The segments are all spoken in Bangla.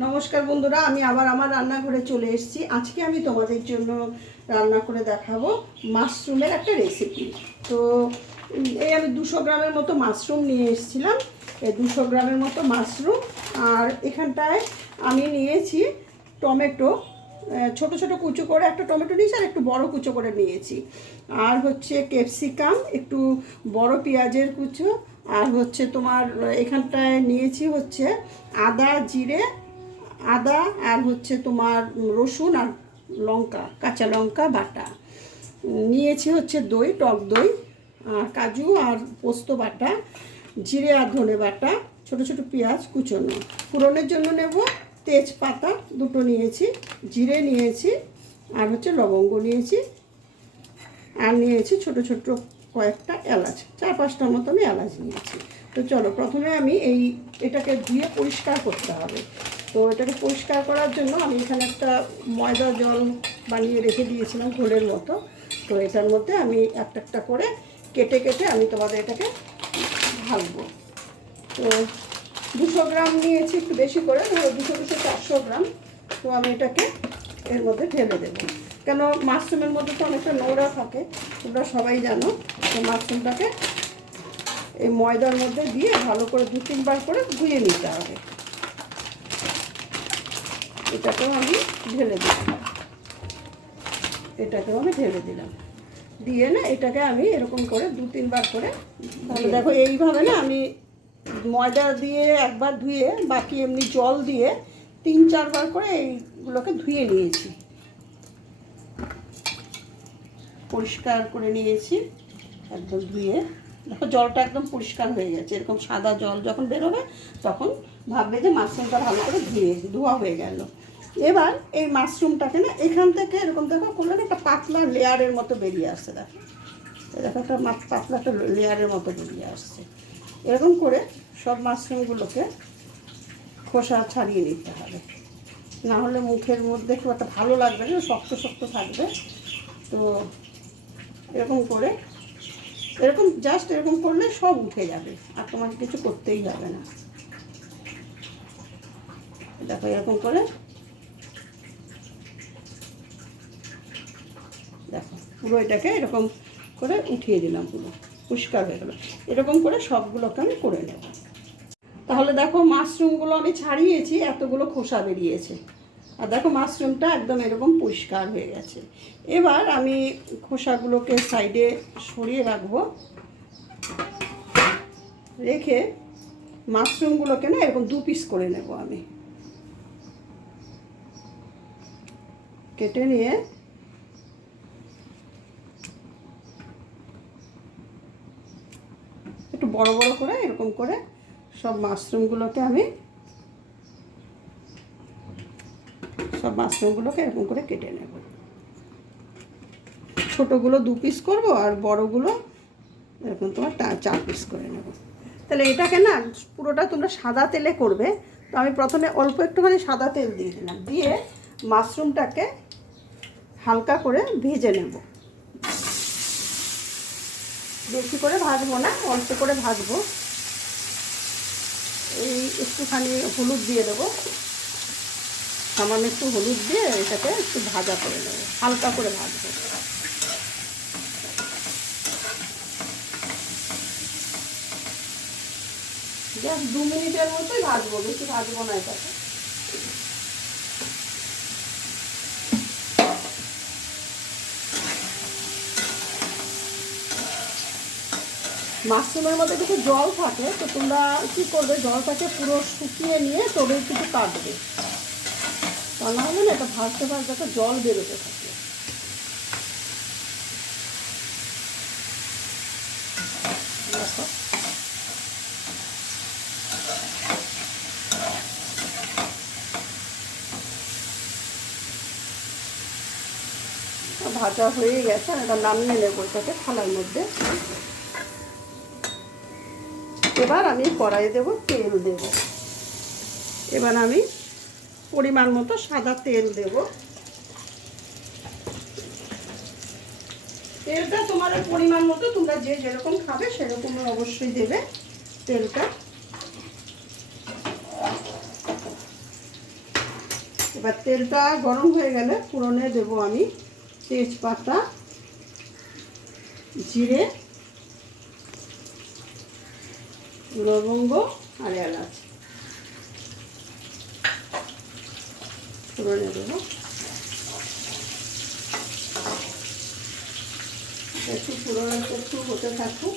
নমস্কার বন্ধুরা, আমি আবার আমার রান্নাঘরে চলে এসেছি। আজকে আমি তোমাদের জন্য রান্না করে দেখাবো মাশরুমের একটা রেসিপি। তো এই আমি 200 গ্রামের মতো মাশরুম নিয়ে এসেছিলাম। এই 200 গ্রামের মতো মাশরুম, আর এখানটায় আমি নিয়েছি টমেটো, ছোট ছোট কুচো করে একটা টমেটো নিয়েছি, আর একটু বড় কুচো করে নিয়েছি। আর হচ্ছে ক্যাপসিকাম, একটু বড় পেঁয়াজের কুচো, আর হচ্ছে তোমার এখানটায় নিয়েছি হচ্ছে আদা, আর হচ্ছে তোমার রসুন আর লঙ্কা, কাঁচা লঙ্কা বাটা নিয়েছি, হচ্ছে দই, টক দই, আর কাজু আর পোস্ত বাটা, জিরে আর ধনে বাটা, ছোট ছোট পেঁয়াজ কুচোনো। ফোড়নের জন্য নেব তেজপাতা দুটো নিয়েছি, জিরে নিয়েছি, আর হচ্ছে লবঙ্গ নিয়েছি, আর নিয়েছি ছোট ছোট কয়েকটা এলাচ, 4-5টার মতো আমি এলাচ নিয়েছি। তো চলো, প্রথমে আমি এটাকে ধুয়ে পরিষ্কার করতে হবে। তো এটাকে পরিষ্কার করার জন্য আমি এখানে একটা ময়দা জল বানিয়ে রেখে দিয়েছিলাম ঘোলের মতো। তো এটার মধ্যে আমি একটা একটা করে কেটে কেটে আমি তোমাদের এটাকে ঢালবো। তো 200 গ্রাম নিয়েছি, একটু বেশি করে, ধরো 200-400 গ্রাম। তো আমি এটাকে এর মধ্যে ঢেলে দেবো, কেন মাশরুমের মধ্যে তো অনেকটা নোংরা থাকে, তোমরা সবাই জানো। তো মাশরুমটাকে এই ময়দার মধ্যে দিয়ে ভালো করে 2-3 বার করে ধুয়ে নিতে হবে। এটাকেও আমি ঢেলে দিলাম, দিয়ে না এটাকে আমি এরকম করে 2-3 বার করে, তাহলে দেখো এইভাবে না আমি ময়দা দিয়ে একবার ধুয়ে, বাকি এমনি জল দিয়ে 3-4 বার করে এইগুলোকে ধুয়ে নিয়েছি, পরিষ্কার করে নিয়েছি একদম ধুয়ে। দেখো জলটা একদম পরিষ্কার হয়ে গেছে, এরকম সাদা জল যখন বেরোবে তখন ভাববে যে মাশরুমটা ভালো করে ধোয়া হয়ে গেল। এবার এই মাশরুমটাকে না এখান থেকে এরকম দেখো করলে একটা পাতলা লেয়ারের মতো বেরিয়ে আসছে। দেখো একটা পাতলা একটা লেয়ারের মতো বেরিয়ে আসছে। এরকম করে সব মাশরুমগুলোকে খোসা ছাড়িয়ে নিতে হবে, না হলে মুখের মধ্যে খুব একটা ভালো লাগবে না, শক্ত শক্ত থাকবে। তো জাস্ট এরকম করলে সব উঠে যাবে, আর তোমাকে কিছু করতেই হবে না। দেখো এরকম করে, দেখো পুরো এটাকে এরকম করে উঠিয়ে দিলাম, পুরো পরিষ্কার হয়ে গেল। এরকম করে সবগুলোকে আমি করে নেব। তাহলে দেখো মাশরুমগুলো আমি ছাড়িয়েছি, এতগুলো খোসা বেরিয়েছে, আর দেখো মাশরুমটা একদম এরকম পরিষ্কার হয়ে গেছে। এবার আমি খোসাগুলোকে সাইডে সরিয়ে রাখবো, রেখে মাশরুমগুলোকে না এরকম 2 পিস করে নেব। আমি কেটে নিয়ে একটু বড় বড় করে এরকম করে সব মাশরুমগুলোকে এরকম করে কেটে নেব। ছোটোগুলো 2 পিস করব, আর বড়গুলো এরকম তোমার 4 পিস করে নেব। তাহলে এটাকে না পুরোটা তোমরা সাদা তেলে করবে। তো আমি প্রথমে অল্প একটুখানি সাদা তেল দিয়ে দিলাম, দিয়ে মাশরুমটাকে হালকা করে ভেজে নেব। বেশি করে ভাজবো না, অল্প করে ভাজবো। এই একটুখানি হলুদ দিয়ে দেবো, সামান্য একটু হলুদ দিয়ে এটাকে একটু ভাজা করে নেব, হালকা করে ভাজবো। জাস্ট 2 মিনিটের মতোই ভাজবো, বেশি ভাজবো না এটাকে। মাশরুমের মধ্যে কিছু জল থাকে, তো তোমরা কী করবে, জলটাকে পুরো শুকিয়ে নিয়ে তবে কিছু কাটবে, তা না হলে না এটা ভাজতে ভাজতে জল বেরোতে থাকে। দেখো ভাজা হয়ে গেছে, এটা নামিয়ে নেবো এটাকে থালার মধ্যে। এবার আমি কড়াইয়ে তেল দেব। এবার আমি পরিমাণ মতো সাদা তেল দেব। তেলটা তোমার পরিমাণ মতো, তোমরা যে যেরকম খাবে সেরকম অবশ্যই দেবে তেলটা। এবার তেলটা গরম হয়ে গেলে ফোড়নে দেবো আমি তেজপাতা, জিরে, লবঙ্গ আর এলাচ ফোড়নে দেবো। একটু ফোড়নটা একটু হতে থাকুক।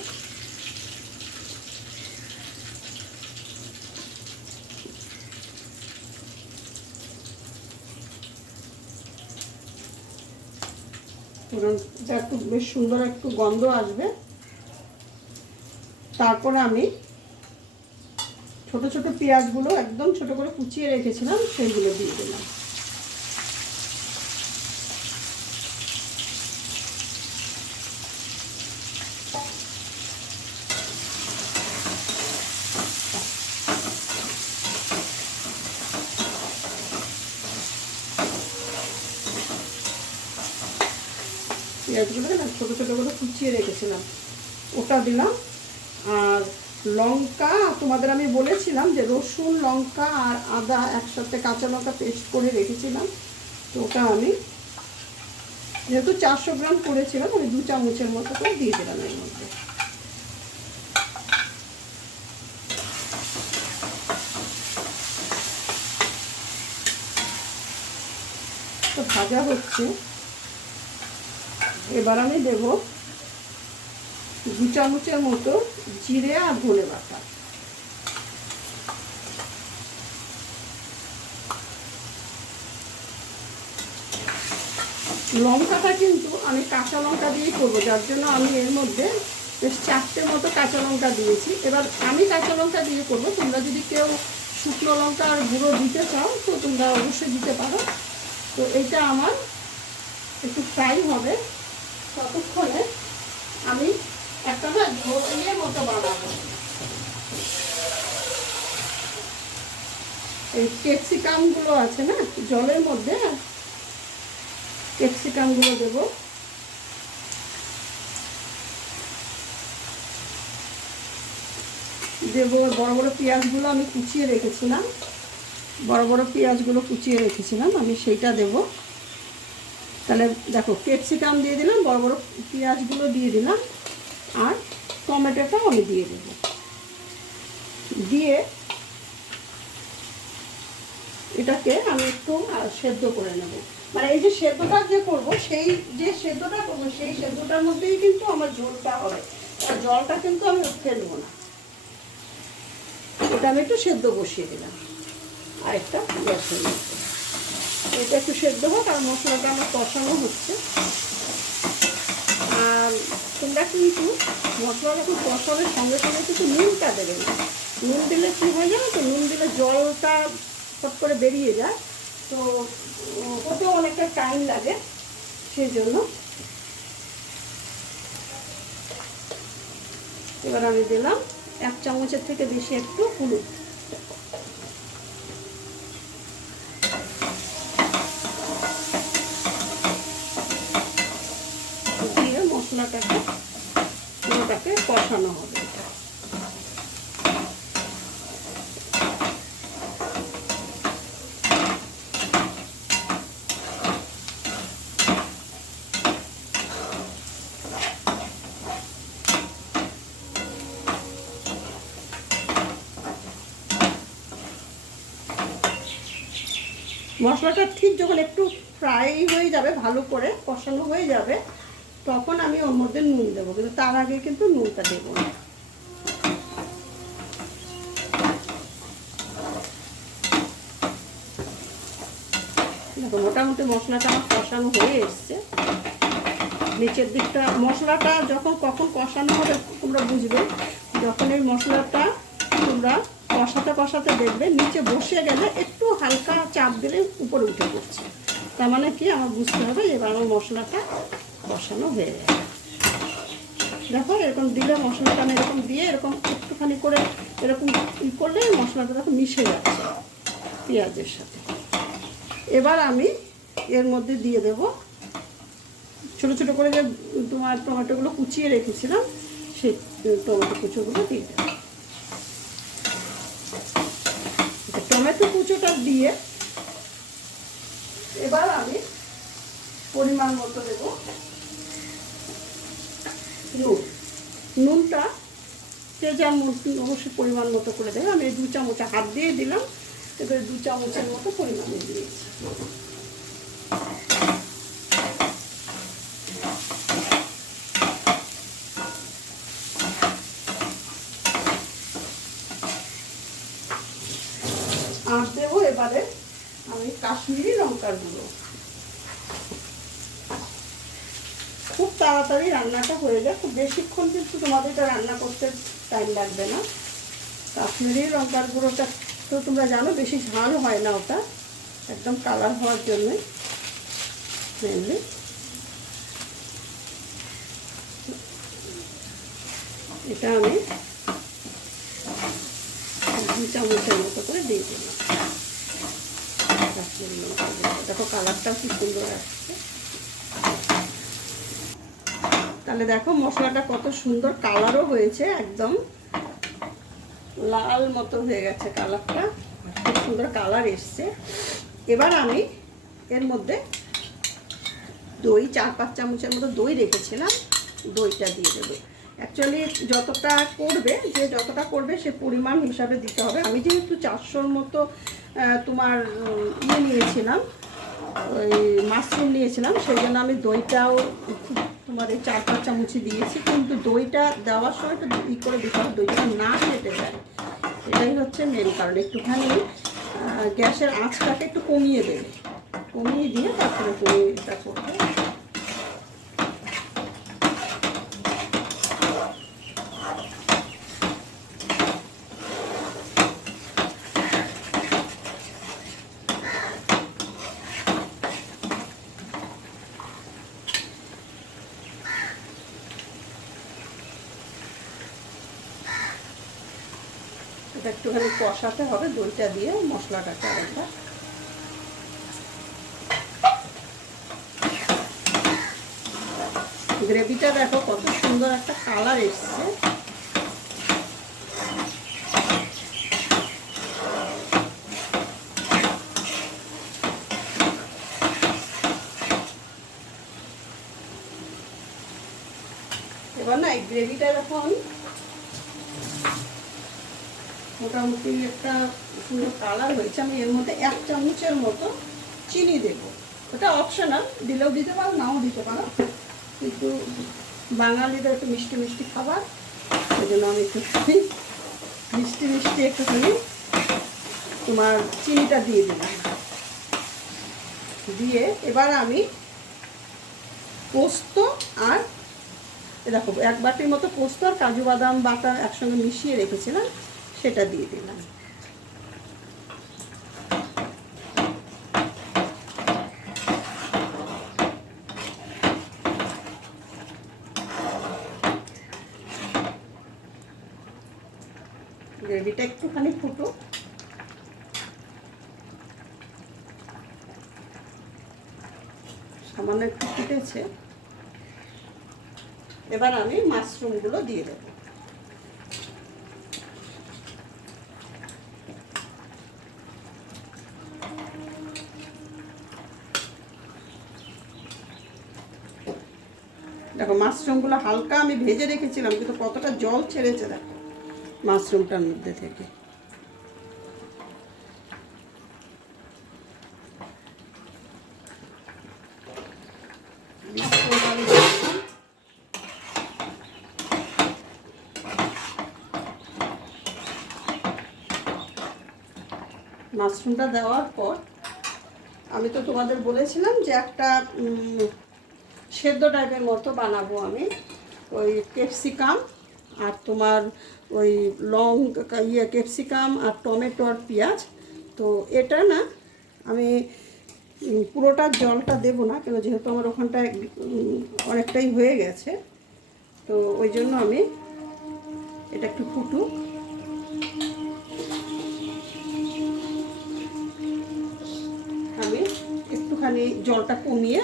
ফোড়নটা একটু বেশ সুন্দর একটু গন্ধ আসবে। তারপরে আমি ছোট ছোট পেঁয়াজগুলো একদম ছোট করে কুচিয়ে রেখেছিলাম সেইগুলো দিয়ে দিলাম। পেঁয়াজগুলো না ছোটো ছোটো করে কুচিয়ে রেখেছিলাম ওটা দিলাম। আর লঙ্কা তোমাদের আমি বলেছিলাম যে রসুন, লঙ্কা আর আদা একসাথে কাঁচা লঙ্কা পেস্ট করে রেখেছিলাম, তো ওটা আমি যেহেতু 400 গ্রাম করেছিলাম আমি 2 চামচের মতো করে দিয়ে দিলাম এর মধ্যে। তো ভাজা হচ্ছে, এবার আমি দেব 2 চামচের মতো জিরে আর ধনে বাটা। লঙ্কাটা কিন্তু আমি কাঁচা লঙ্কা দিয়েই করবো, যার জন্য আমি এর মধ্যে বেশ 4টে মতো কাঁচা লঙ্কা দিয়েছি। এবার আমি কাঁচা লঙ্কা দিয়ে করবো, তোমরা যদি কেউ শুকনো লঙ্কা আর গুঁড়ো দিতে চাও তো তোমরা অবশ্যই দিতে পারো। তো এইটা আমার একটু ফ্রাই হবে, ততক্ষণে আমি একটা না ঝোলের মতো বানাবো। এই ক্যাপসিকামগুলো আছে না জলের মধ্যে, ক্যাপসিকামগুলো দেবো। বড় বড় পেঁয়াজগুলো আমি কুচিয়ে রেখেছিলাম, আমি সেইটা দেব। তাহলে দেখো ক্যাপসিকাম দিয়ে দিলাম, বড় বড় পেঁয়াজগুলো দিয়ে দিলাম, আর টমেটোটাও আমি দিয়ে দেবো। দিয়ে এটাকে আমি একটু সেদ্ধ করে নেব। মানে এই যে সেদ্ধটা যে করবো সেই সেদ্ধটার মধ্যেই কিন্তু আমার ঝোলটা হবে, আর জলটা কিন্তু আমি ফেলবো না। এটা আমি একটু সেদ্ধ বসিয়ে দিলাম আর একটা গ্যাসের মধ্যে। এটা একটু সেদ্ধ হোক, আর মশলাটা আমার কষানো হচ্ছে। আর তোমরা কিন্তু মশলাটা একটু কষানোর সঙ্গে সঙ্গে কিন্তু নুনটা দেবে না। নুন দিলে কী হয়ে যায় তো, নুন দিলে জলটা ফট করে বেরিয়ে যায়, তো ওতেও অনেকটা টাইম লাগে। সেই জন্য এবার আমি দিলাম 1 চামচের থেকে বেশি একটু হলুদ। দিয়ে মশলাটাকে কষানো হবে। মশলাটা ঠিক যখন একটু ফ্রাই হয়ে যাবে, ভালো করে কষানো হয়ে যাবে, তখন আমি ওর মধ্যে নুন দেবো, কিন্তু তার আগে কিন্তু নুনটা দেবো না। দেখো মোটামুটি মশলাটা আমার কষানো হয়ে এসছে। নিচের দিকটা মশলাটা কখন কষানো হবে তোমরা বুঝবে, যখন এই মশলাটা তোমরা কষাতে দেখবে নিচে বসে গেলে একটু হালকা চাপ দিলে উপরে উঠে পড়ছে, তার মানে কি আমার বুঝতে হবে এবার আমার মশলাটা কষানো হয়ে যাবে। দেখো এরকম দিলে মশলাটা আমি এরকম দিয়ে এরকম একটুখানি করে এরকম করলে মশলাটা দেখো মিশে যাচ্ছে পেঁয়াজের সাথে। এবার আমি এর মধ্যে দিয়ে দেব ছোটো ছোটো করে যে তোমার টমেটোগুলো কুচিয়ে রেখেছিলাম, সেই টমেটো কুচোগুলো দিয়ে দেবো। টমেটো কুচোটা দিয়ে এবার আমি পরিমাণ মতো দেব নুন। নুনটা যে যেমন অবশ্যই পরিমাণ মতো করে দেবে। আমি 2 চামচ হাত দিয়ে দিলাম, এবারে 2 চামচের মতো পরিমাণে দিয়েছি। আর দেবো এবারে আমি কাশ্মীরি লঙ্কার গুঁড়ো। খুব তাড়াতাড়ি রান্নাটা হয়ে যায়, খুব বেশিক্ষণ কিন্তু তোমাদের এটা রান্না করতে টাইম লাগবে না। কাশ্মীরি লঙ্কার গুঁড়োটা তো তোমরা জানো বেশি ঝাল হয় না, ওটা একদম কালার হওয়ার জন্যে মেনলি। এটা আমি 2 চামচের মতো করে দিয়ে দিলাম কাশ্মীরি লঙ্কার গুঁড়ো। দেখো কালারটাও কি সুন্দর আসছে। তাহলে দেখো মশলাটা কত সুন্দর কালারও হয়েছে, একদম লাল মতো হয়ে গেছে কালারটা, খুব সুন্দর কালার এসছে। এবার আমি এর মধ্যে দই 4-5 চামচের মতো দই রেখেছিলাম, দইটা দিয়ে দেবো। অ্যাকচুয়ালি যতটা করবে, যে যতটা করবে সে পরিমাণ হিসাবে দিতে হবে। আমি যেহেতু 400-র মতো তোমার নিয়েছিলাম, ওই মাশরুম নিয়েছিলাম, সেই জন্য আমি দইটাও তোমার এই 4-5 চামচই দিয়েছি। কিন্তু দইটা দেওয়ার সময় একটু করে দিতে হবে, দইটা না কেটে যায়, এটাই হচ্ছে মেন কারণ। একটুখানি গ্যাসের আঁচটাকে একটু কমিয়ে দেবে, কমিয়ে দিয়ে তারপরে তুমি এটা করবে। এটা একটুখানি কষাতে হবে দইটা দিয়ে মশলাটাকে আরেকবার। গ্রেভিটা দেখো কত সুন্দর একটা কালার এসছে। এবার না এই গ্রেভিটা যখন মোটামুটি একটা সুন্দর কালার হয়েছে, আমি এর মধ্যে 1 চামচের মতো চিনি দেব। ওটা অপশনাল, দিলেও দিতে পারো, নাও দিতে পারো, কিন্তু বাঙালিদের একটু মিষ্টি মিষ্টি খাবার, ওই জন্য আমি একটুখানি মিষ্টি মিষ্টি একটুখানি তোমার চিনিটা দিয়ে দিলাম। দিয়ে এবার আমি পোস্ত আর দেখো 1 বাটির মতো পোস্ত আর কাজু বাদাম বাটা একসঙ্গে মিশিয়ে রেখেছিলাম, সেটা দিয়ে দিলাম। গ্রেভিটা একটুখানি ফুটো, সামান্য একটু ফুটেছে। এবার আমি মাশরুমগুলো দিয়ে দেব। দেখো মাশরুমগুলো হালকা আমি ভেজে রেখেছিলাম, কিন্তু কতটা জল ছেড়েছে দেখো মাশরুমটার মধ্যে থেকে। মাশরুমটা দেওয়ার পর আমি তো তোমাদের বলেছিলাম যে একটা সেদ্ধ টাইপের মতো বানাবো আমি। ওই ক্যাপসিকাম আর তোমার ওই ক্যাপসিকাম আর টমেটো আর পেঁয়াজ। তো এটা না আমি পুরোটা জলটা দেবো না, কেন যেহেতু আমার ওখানটায় অনেকটাই হয়ে গেছে, তো ওই জন্য আমি এটা একটু ফুটুক, আমি একটুখানি জলটা কমিয়ে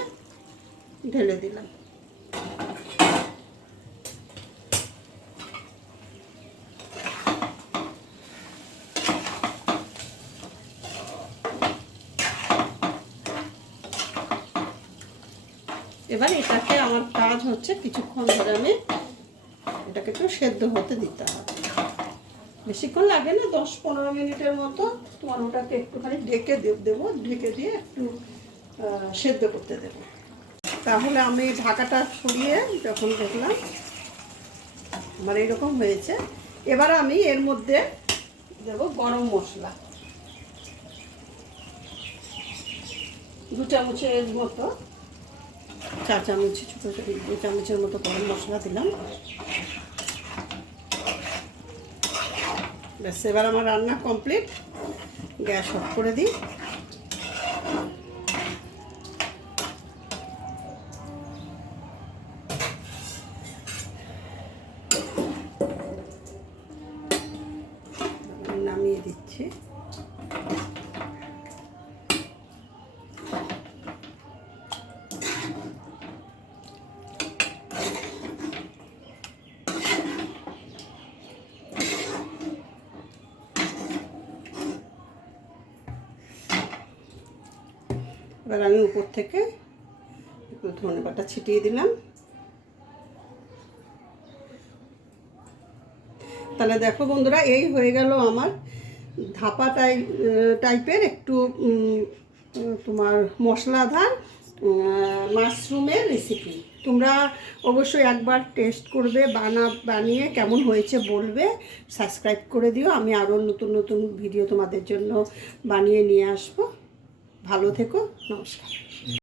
ঢেলে দিলাম। এবার এটাকে আমার কাজ হচ্ছে কিছুক্ষণ ধরে আমি এটাকে একটু সেদ্ধ হতে দিতে হবে। বেশিক্ষণ লাগে না, 10-15 মিনিটের মতো। তোমার ওটাকে একটুখানি ঢেকে দেবো, ঢেকে দিয়ে একটু সেদ্ধ করতে দেবো। তাহলে আমি ঢাকাটা সরিয়ে যখন দেখলাম আমার এইরকম হয়েছে, এবার আমি এর মধ্যে দেবো গরম মশলা 2 চামচের মতো, 4 চামচ, ছোটো 2 চামচের মতো গরম মশলা দিলাম। ব্যাস, এবার আমার রান্না কমপ্লিট। গ্যাস অফ করে দিই। নামিয়ে দিচ্ছি। এবার আমি উপর থেকে একটু ধনেপাতা ছিটিয়ে দিলাম। তাহলে দেখো বন্ধুরা, এই হয়ে গেল আমার ধাপা টাইপের একটু তোমার মশলাদার মাশরুমের রেসিপি। তোমরা অবশ্যই একবার টেস্ট করবে, বানিয়ে কেমন হয়েছে বলবে। সাবস্ক্রাইব করে দিও, আমি আরও নতুন নতুন ভিডিও তোমাদের জন্য বানিয়ে নিয়ে আসবো। ভালো থেকো, নমস্কার।